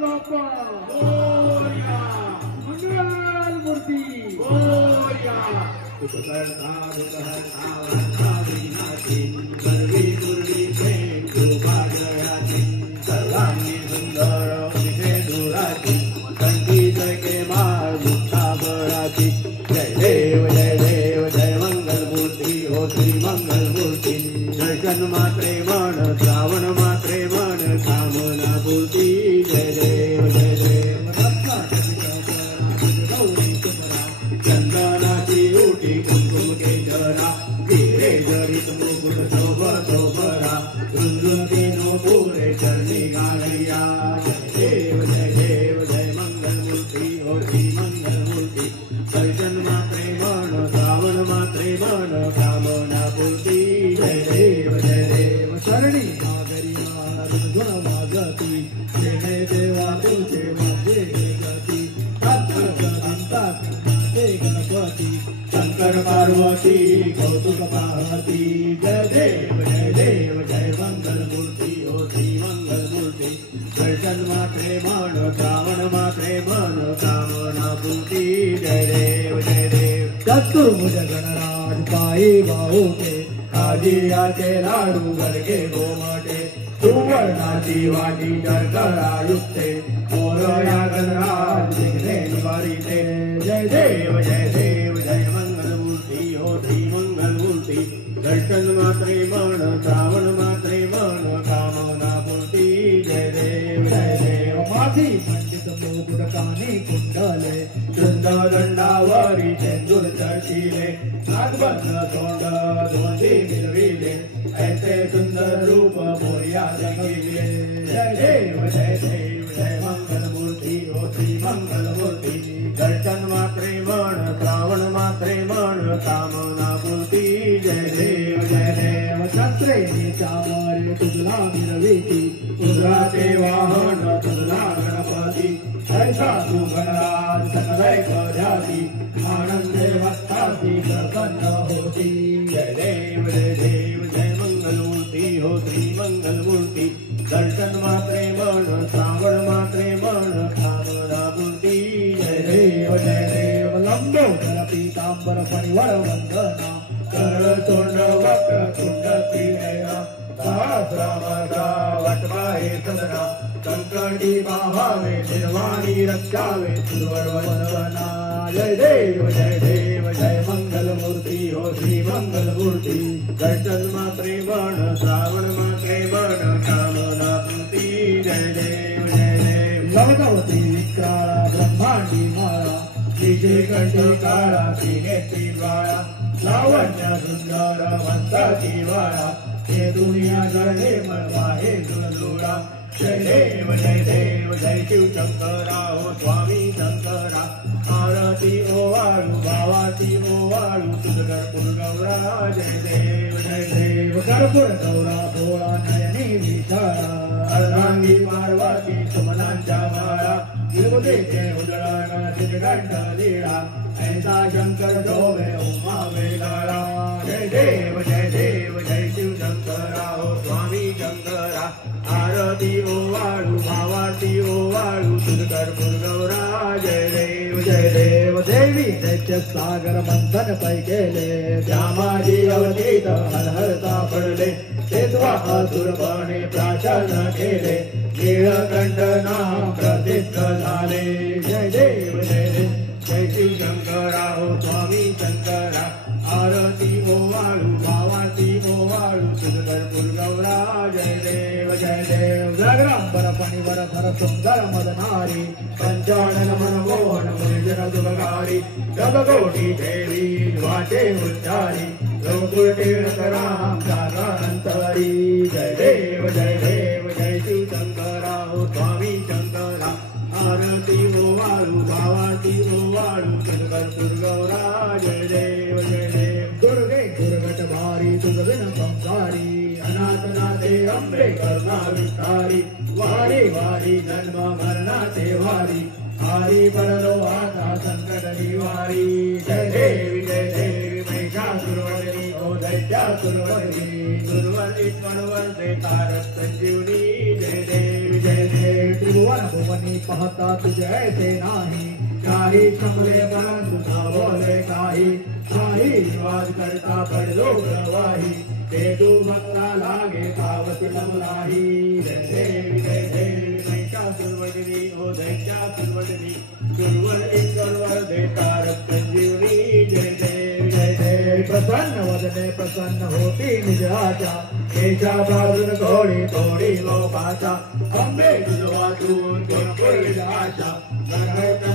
बाप्पा मोरया मंगल मूर्ती मोरया दुखहर्ता दुखहर्ता विनाशी सर्वी पूर्वी प्रेम दुर्भाग्ययाची सर्वांगी सुंदर विषय दुराची कंठी जय के मार मुक्ता बळाची जय देव जय मंगल मूर्ती हो श्री मंगल मूर्ती दर्शन मात्रे मन श्रावण मात्रे मन कामना पूर्ती जय देव चंदनाची उठी कुंकुम केशरा गिरे जरित मुकुट शोभरा रुंजुंती नोपुरे चरणी गालिया जय देव जय मंगल मूर्ती हो श्री मंगल मूर्ती दर्शन मात्रे मन श्रावण मात्रे मन कामना पूर्ती जय देव शरणी नागरी गुण मागती जय देवा तुझे माझे गती गणपती शंकर पार्वती कौतुक पार्वती जय देव जय मंगल मूर्ती हो श्री मंगल मूर्ती दर्शन मात्रे मन श्रावण मात्रे मन कामना पूर्ती जय देव चतुर्भुज गणराज पायी बाहुके काजियाचे लाडू गडगे गोमटे सुवर्णाची वाटी शर्करायुक्ते मोरया गणराज विघ्ने निवारिते जय देव जय मंगल मूर्ती हो श्री मंगल मूर्ती दर्शन मात्रे मन श्रावण मात्रे मन कामना पूर्ती जय देव माझी पंडित मुकुट कानी कुंडले चंद दंडावरी चेंदूर चर्चिले नागबंध तोंड दोंडी मिरविले ऐसे सुंदर रूप मोर्या जगिले जय देव जय मंगल मूर्ती हो श्री मंगल मूर्ती दर्शन मात्रे मन श्रावण मात्रे मन कामना पूर्ती जय देव छत्रे चामर तुझला मिरविती तुझला ते वाहन तुझला गणपती ऐसा तू गणराज सकलैक ध्याती आनंदे वस्ताती प्रसन्न होती जय देव जय मंगल मूर्ती हो श्री मंगल मूर्ती दर्शन मात्रे मन श्रावण मात्रे मन कामना पूर्ती जय देव लंबोदर पीतांबर परिवार वंदना कर तोंड वक्र तुंड त्रिनयना सहस्रामर्गा वटवाहे सदना कंकणी बाहावे निर्वाणी रक्षावे सुरवरवना जय देव जय मंगल मूर्ती हो श्री मंगल मूर्ती दर्शन मात्रे मन श्रावण मात्रे मन कामना पूर्ती जय देव लवदवती विक्राळा ब्रह्मांडी माळा तिचे कंठी काळा तिने वाळा लावण्य सुंदर मस्ताची वाळा हे दुनिया जळे मनवा हे जुळजुळा जय देव जय शिव शंकरा हो स्वामी शंकरा आरती ओवाळू भावाची ओवाळू तुझगरपूर गौरा जय देव कर्पूर गौरा भोळा नयनी विशाळा अर्धांगी पार्वती सुमनांच्या माळा विभूतीचे उजळण श्रीकंठ लीळा ऐसा शंकर जोवे उमा वेगाळा जय देव जय शिव शंकरा हो स्वामी शंकरा आरती ओवाळू भावाती ओवाळू तुझगरपूर गौरा जय देव देवी दैत्य सागर मंथन पै केले श्यामाजी अवधीत हरहरता पडले तेव्हा असुरपणे प्राशन केले नीळकंठ नाम प्रसिद्ध झाले जय देव जय शिव शंकरा हो स्वामी शंकरा आरती ओवाळू भावाती ओवाळू तुझगरपूर गौरा जय देव जागरांबर फणीवर धर सुंदर मदनारी पंचानन मनमोहन मुनिजन दुर्गारी जगकोटी देवी वाचे उच्चारी गोकुळ टिळकराम जागानंतरी जय देव जय शिव शंकरा हो स्वामी शंकरा आरती ओवाळू भावाती ओवाळू तुझगरपूर गौरा जय देव दुर्गे दुर्गट भारी तुझविन संसारी अनाथनाथे अंबे करुणा विस्तारी वारी वारी जन्म मरणाचे वारी हारी परलो आता संकट निवारी जय देवी महिषासुरवरणी ओ दैत्यासुरवरणी दुर्वलित मनवंते तारक संजीवनी जय देवी त्रिभुवन भुवनी पहता तुझे ऐसे नाही, काही समले परंतु ना बोले काही, काही निवास करता पडलो प्रवाही, ते तू भक्ता लागे पावती नमलाही. जय देवी जय देवी महिषासुरवदिनी ओ दैत्यासुरवदिनी, सुरवर ईश्वर देता रक्तजीवनी. जय देवी जय देवी. प्रसन्न वदने प्रसन्न होती निज आशा, केशा बाजून थोडी थोडी लोकाशा, अंबे तुझ वाचून कोण आशा,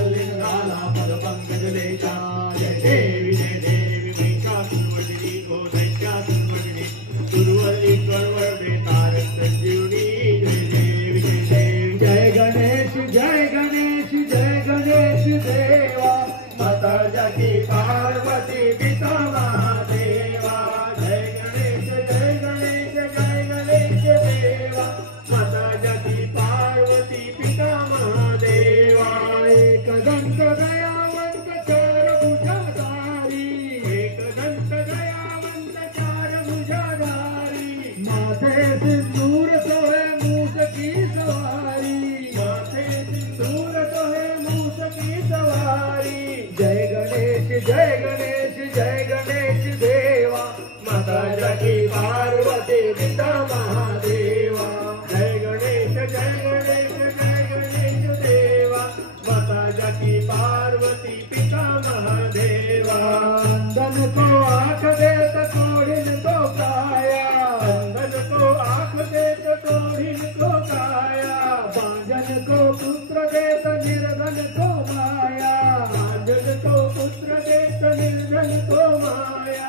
लिंगाला पद पंकज लेचा. जय देवी जय देवी महिषासुरवदिनी ओ दैत्यासुरवदिनी, सुरवर ईश्वर देता रक्तजीवनी. जय देवी जय देवी. जय गणेश जय गणेश जय गणेश देवा, माता जाकी पार्वती पिता महादेवा. जय गणेश जय गणेश जय गणेश देवा, माता जाकी पार्वती पिता महादेवा. एकदंत दयावंत चार भुजाधारी, एकदंत दयावंत चार भुजाधारी, माथे सिंदूर सोहे मूस की सवारी, माथे सिंदूर सोहे मूस की सवारी. जय गणेश जय गणेश जय गणेश देवा, माता जाकी पार्वती पिता महादेवा. जय गणेश जय गणेश जय गणेश देवा, माता जाकी पार्वती पिता महादेवा. अंधन को आँख देत तोड़िन को काया, अंधन को आँख देत तोड़िन को काया, बांझन को पुत्र देत निर्धन को माया, बांझन को पुत्र देत निर्धन को माया.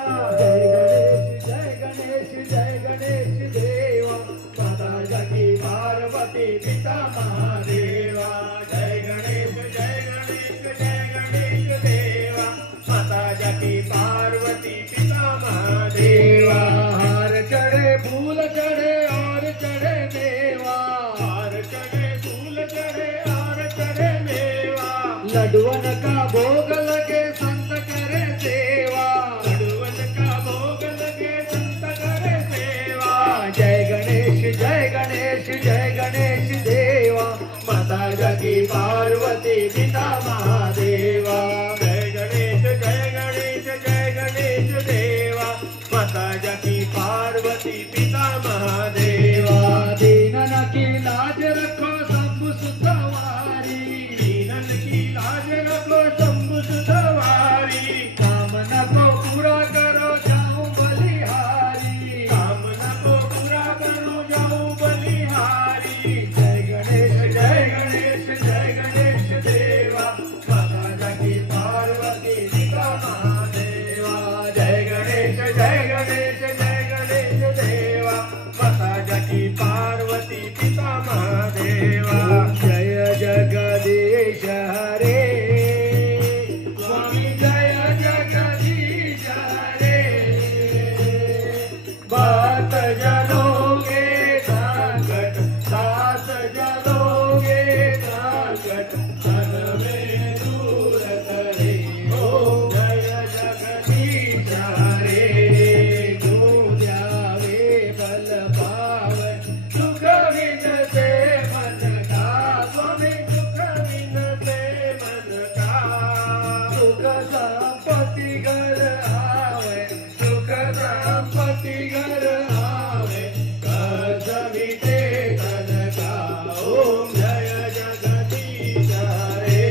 जय गणेश जय गणेश देवा, माता जाकी पार्वती पिता महादेवा. जय गणेश जय गणेश जय गणेश देवा, माता जाकी पार्वती पिता महादेवा. हार चढ़े फूल चढ़े और चढ़े मेवा, हार चढ़े फूल चढ़े और चढ़े मेवा, लडुअन का भोग लगे संत करे सेवा, लडुअन का भोग लगे संत करे सेवा. जय गणेश जय गणेश जय गणेश देवा, माता जाकी पार्वती पिता महादेवा. जय गणेश जय गणेश जय गणेश देवा, माता जाकी पार्वती पिता महादेवा. दीनन की लाज रखो शंभु सुतवारी, दीनन की लाज रखो शंभु सुतवारी, कामना को पूरा करो जाऊं बलिहारी, कामना को पूरा करो जाऊं बलिहारी. जय गणेश जय गणेश जय गणेश देवा, माता जाकी पार्वती पिता महादेवा. जय गणेश जय गणेश जय गणेश देवा, माता जाकी पार्वती पिता महादेवा. जय जगदीश हरे स्वामी जय जगदीश हरे, बात जनोगे संकट साथ जनोगे संकट, सन में दूर करे. ओम जय जगदीश हरे, जो ध्यावे बल पावे, सुख विनते मन का, स्वामी सुख विनते मन का. सुख संपत्ति घर आवे, सुख संपत्ति घर आवे, कर्ज मिटे तन का. ओम जय जगदीश हरे,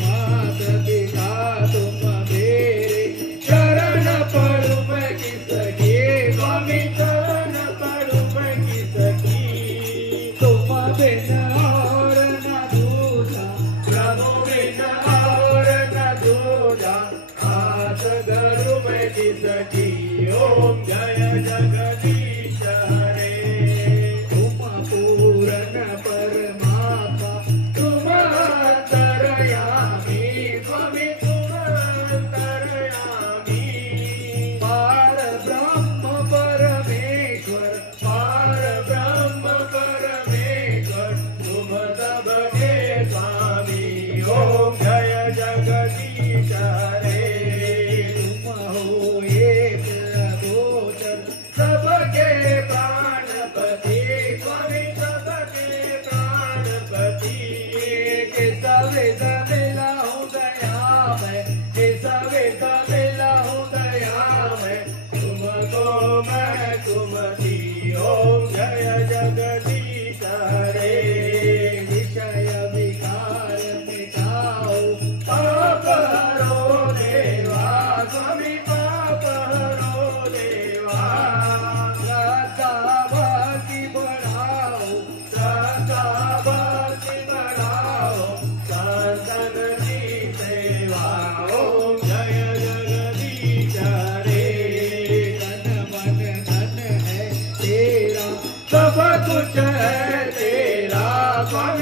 मात पिता तुम मेरे, शरण पड़ू मैं किसकी, स्वामी शरण पड़ू मैं किसकी. तुम बिन और न दूजा, प्रभु बिन और न दूजा, हाथ धरू मैं किसकी. ओम जय जगदीश हरे, तुम पूर्ण परमात्मा, तुम अंतर्यामी, स्वामी तुम अंतर्यामी. पार ब्रह्म परमेश्वर, पार ब्रह्म परमेश्वर, तुम सबके स्वामी. ओम जय जगदीश हरे, तुम हो एक अगोचर, सबके प्राणपति, स्वामी सबके प्राणपति.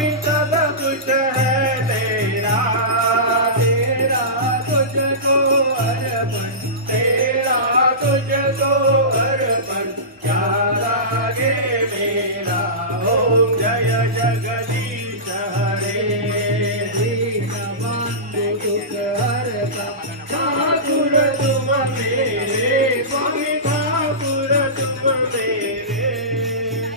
स्वामी सब कुछ है तेरा, तेरा तुझको अर्पण, तेरा तुझको अर्पण, क्या लागे मेरा। ओम जय जगदीश हरे, दीन बंधु दुख हरता, ठाकुर तुम मेरे, स्वामी ठाकुर तुम मेरे।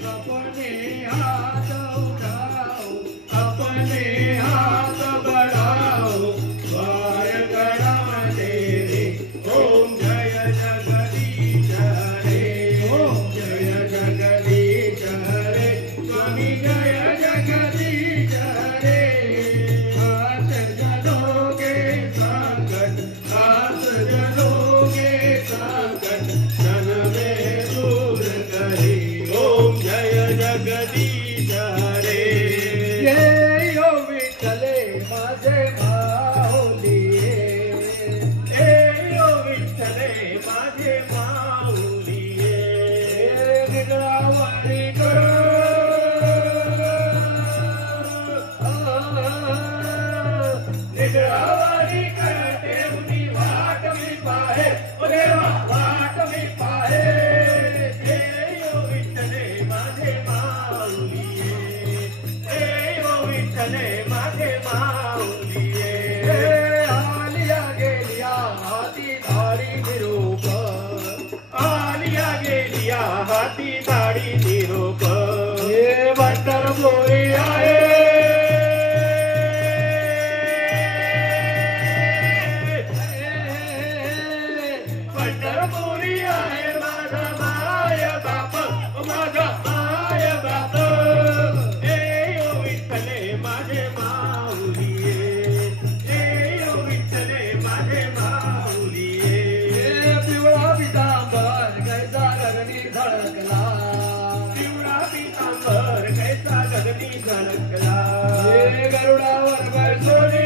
अपने हाथ उठाओ, अपने हाथ बढ़ाओ, द्वार करम तेरे। ओम जय जगदीश हरे, ओम जय जगदीश हरे, स्वामी जय जगदीश हरे। हाथ जनोगे संकट, हाथ जनोगे संकट, जन में दूर करे। ओम जय जगदीश हरे। ये यो विठ्ठले माझे माऊलिये, ए यो विठ्ठले माझे माऊलिये। निद्रावारी करो, निद्रावारी करते उनी वाट मी पाहे, ओ देवा वाट मी पाहे। ए यो विठ्ठले माझे माऊलिये, ए यो विठ्ठले माझे माऊलिये। आलिया गेलिया हाती धाडी निरोप, आलिया गेलिया हाती धाडी निरोप। हे पंढरपुरी आहे, पंढरपुरी आहे माझा माय बाप, माझा माय बाप। ए यो विठ्ठले माझे माऊलिये, ए यो विठ्ठले माझे माऊलिये। पिवळा पितांबर कैसा गगनी झळकला, पिवळा पितांबर कैसा गगनी झळकला। हे गरुडावर बसोनी,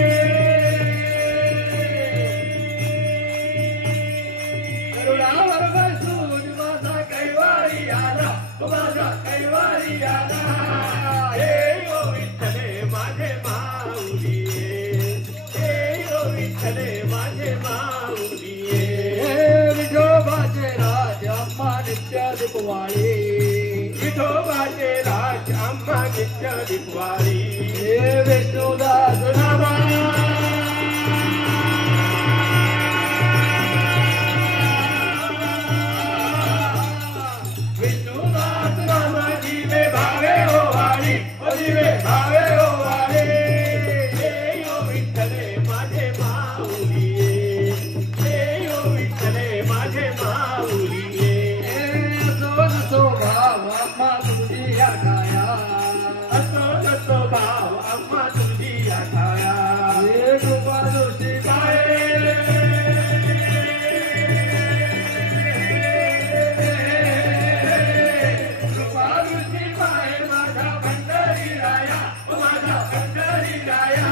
गरुडावर बसून माझा कैवारी आला, माझा कैवारी आला। हे यो विठ्ठले माझे माऊलिये, हे यो विठ्ठले माझे माऊलिये। विठोबाचे राज अम्मा नित्य दुखवाळी, विठोबाचे राज अम्मा नित्य दुखवाळी। हे विष्णुदास नामा, विष्णुदास नामा जीवे भावे हो वाणी, ओ जीवे भावे हो वाणी। हे यो विठ्ठले माझे माऊलिये, हे यो विठ्ठले माझे माऊलिये। असो नसो भाव अम्मा तुझी आठाया, असो नसो भाव अम्मा तुझी आठाया। हे कृपा दृष्टी पाहे, कृपा दृष्टी पाहे माझा पंढरी राया, माझा पंढरी राया।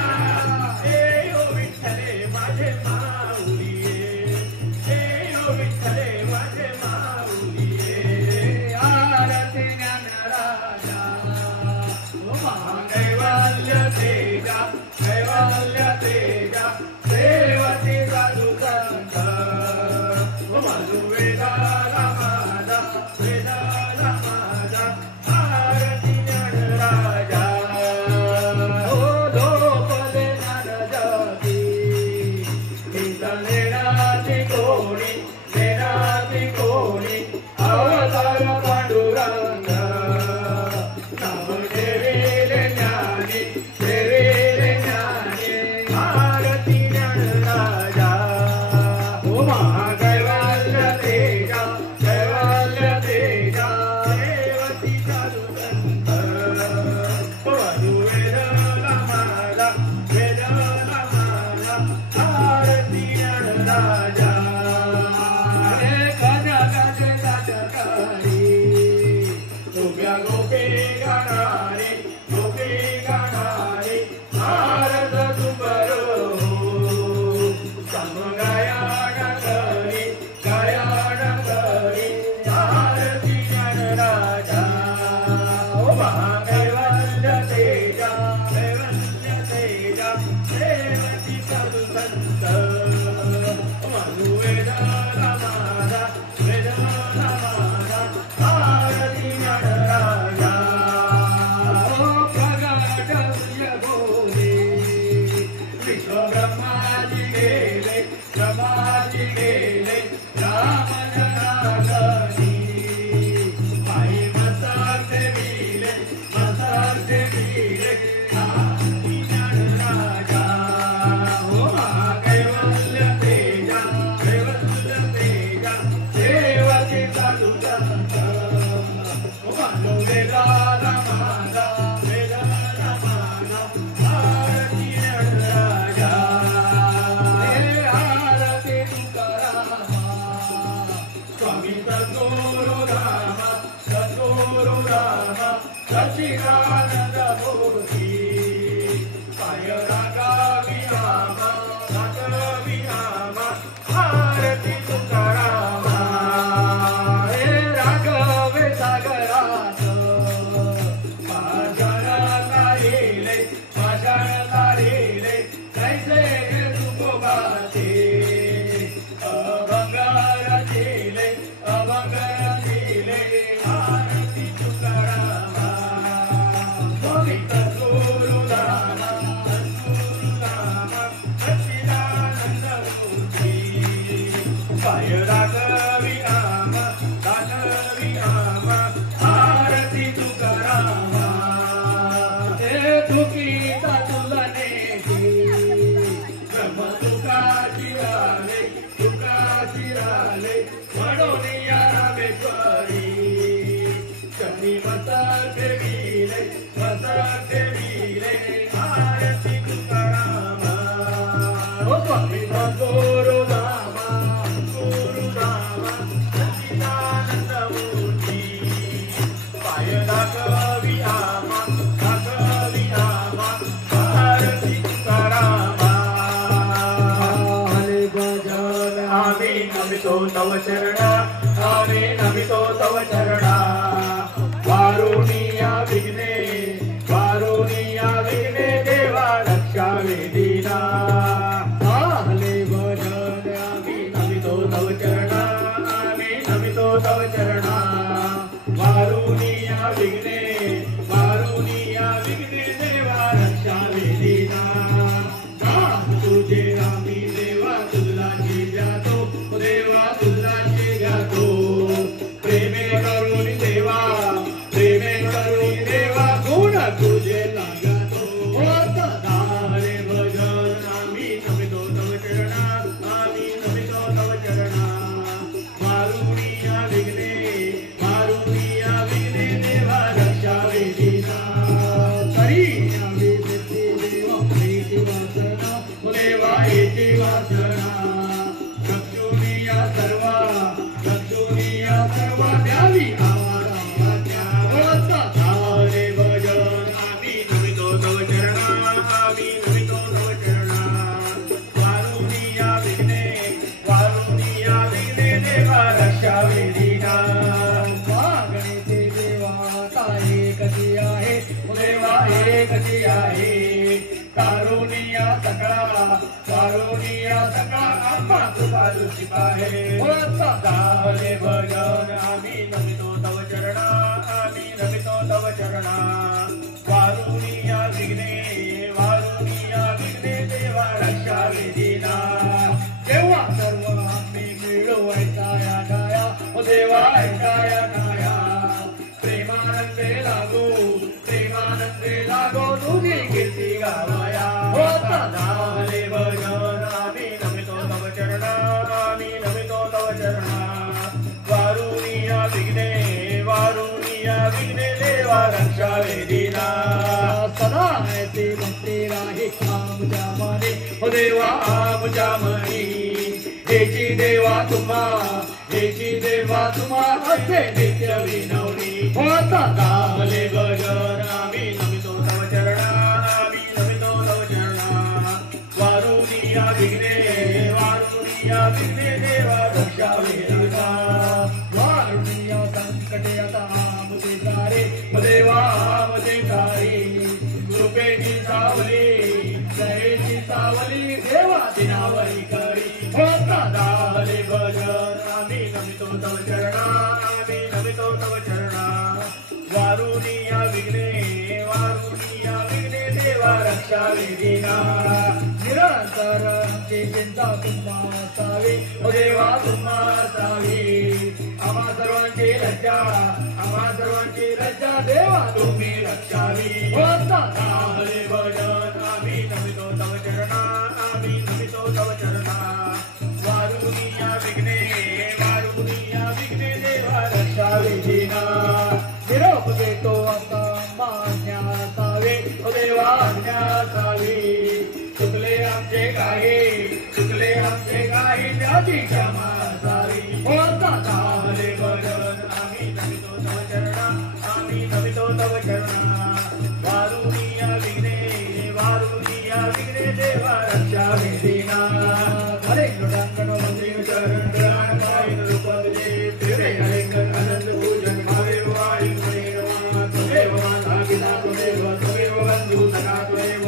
हे यो विठ्ठले माझे माऊलिये, हे यो विठ्ठले माझे माऊलिये। आरती ज्ञानराजा, कैवल्य तेजा, कैवल्य तेजा, सेवती साधू संत। माझू वेदाला माझा, वेदाला माझा, आरती ज्ञानराजा। हो धोपले ज्ञानज्योती, लेणाची कोणी, लेणाची कोणी, अवतार पांडुरंग। नाम ठेविले ज्ञानी, ठेविले ज्ञानी, आरती ज्ञानराजा। हो महाकैवल्य तेजा, कैवल्य तेजा, सेवती साधू संत। माझू वेदाला माझा, वेदाला माझा, आरती ज्ञानराजा। हे गाजा गाजे गाजकारी, गोप्या गोपी गाणारी, गोपी गाणारी, पाषाण तारिले कैसे तुकोबाचे अभंग रचिले आरती तुकारामा गोविंद गुरुरामा सच्चिदानंद मूर्ती पाय राघवी आमा आरती तुकारामा ते दुखीता तुलनेची ब्रह्म तुका चिराले म्हणून या रामेश्वरी शनी मस्तक ठेविले आरती तुकारामा ओ स्वामी गुरुरामा सच्चिदानंद मूर्ती पाय दाखवी आमा आरती तुकारामा हरे भजन आम्ही नमितो तव चरणा वारुणिया विघ्ने देवा रक्षावे दीना हरे भजन आम्ही नमितो तव चरणा वारुणिया विघ्ने देवा रक्षावे दीना तुझे आम्ही देवा तुझलाची जातो देवा तुझलाची जातो प्रेमे करुणी देवा गुण तुझे लागतो हरे भजन आम्ही नमितो तव चरणा वारुणिया विघ्ने देवा रक्षावे दीना तरी आम्ही देवा प्रीती वासना देवा येती वासना लक्ष्मीया सर्वा द्यावी आम्हाला हरे भजन आम्ही नमितो तव चरणा वारुणिया विघ्ने देवा रक्षावे दीना गणेशे देवा ताये कशी आहे देवा एकची आहे कारुणिया सकळा आम्हा तुका पाहे हरे भजन आम्ही नमितो तव चरणा वारुणिया विघ्ने देवा रक्षावे दीना देवा सर्व आम्ही मिळो ऐकाया गाया देवा ऐकाया गाया प्रेमानंदे लागो तुझी कीर्ती गावाया हरे भजन आम्ही नमितो तव चरणा वारुणिया विघ्ने देवा रक्षावे दीना सदा ऐसे भक्ती राही आमच्या मनी देवा आमच्या मनी हेची देवा तुम्हा असे नित्य विनवणी होता हरे भजन आम्ही नमितो तव चरणा वारुणिया विघ्ने देवा रक्षावे दीना वारुणिया संकटे आता आमचे सारे देवा आमचे सारे कृपेची सावली देवा दिनावरी करी होता हरे भजन आम्ही नमितो तव चरणा वारुणिया विघ्ने देवा रक्षावे दीना निरंतर आमची चिंता तुम्हा असावी देवा तुम्हा असावी आम्हा सर्वांची लज्जा देवा तुम्ही रक्षावी होता हरे भजन आम्ही नमितो तव चरणा वारुणिया विघ्ने देवा रक्षावे दीना निरोप देतो आता मान्यासावे देवा ज्ञासावे चुकले आमचे काही त्याची क्षमा असावी होता हरे भजन आम्ही नमितो तव चरणा वारुणिया विघ्ने देवा रक्षावे दीना हरे कृष्ण मंत्री चरण तेरे हरे आनंद पूजन भावे वाणी तुमेव माता पिता तुमेव बंधु सखा तुमेव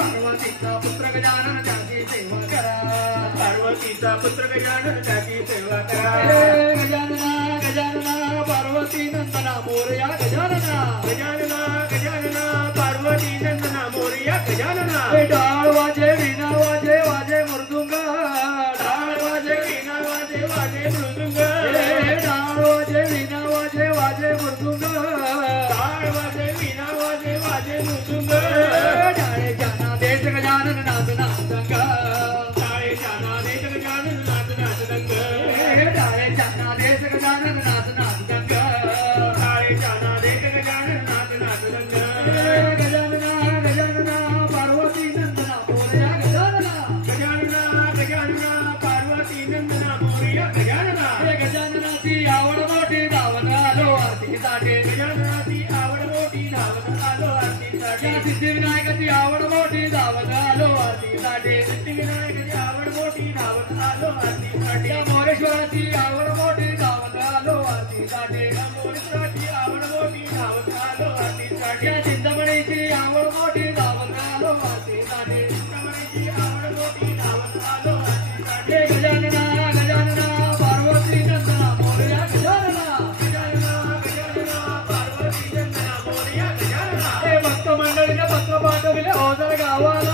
पार्वतीचा पुत्र गजानन त्याची पार्वतीचा पुत्र गजानन त्याची सेवा करा गजानना गजानना पार्वती नंदना मोरया गजानना गजानना गजानना पार्वती नंदना मोरया गजानना टाळ वाजे वीणा वाजे वाजे मृदुंग टाळ वाजे वीणा वाजे वाजे मृदुंग टाळ वाजे वीणा वाजे वाजे मृदुंग टाळ वाजे वीणा वाजे वाजे मृदुंग टाळे जाना देश गजानन नाद नादंग टाळे जाना देश गजानन नाद नादंग टाळे जाना देश गजानन नाद नादंग टाळे जाना देश गजानन नाद नादंग गजानना गजानना पार्वती नंदना मोरया गजानना गजानना गजानना पार्वती नंदना मोरया गजानना गजाननाची आवड मोठी धावत आलो आरतीसाठी गजाननाची आवड मोठी धावत आलो आरतीसाठी सिद्धिविनायकाची आवड मोठी धावत आलो आरतीसाठी सिद्धिविनायकाची आवड मोठी धावत आलो आरतीसाठी मोरेश्वराची आवड मोठी धावत आलो आरतीसाठी मोरेश्वराची आवड मोठी धावत आलो आरतीसाठी चिंतामणीची आवड मोठी धावत आलो आरतीसाठी चिंतामणीची आवड मोठी धावत आलो आरतीसाठी गजानना गजानना पार्वती नंदना मोरया गजानना गजानना गजानना पार्वती नंदना मोरया गजानना भक्त मंडळीने पत्र पाठविले ओझर गावाला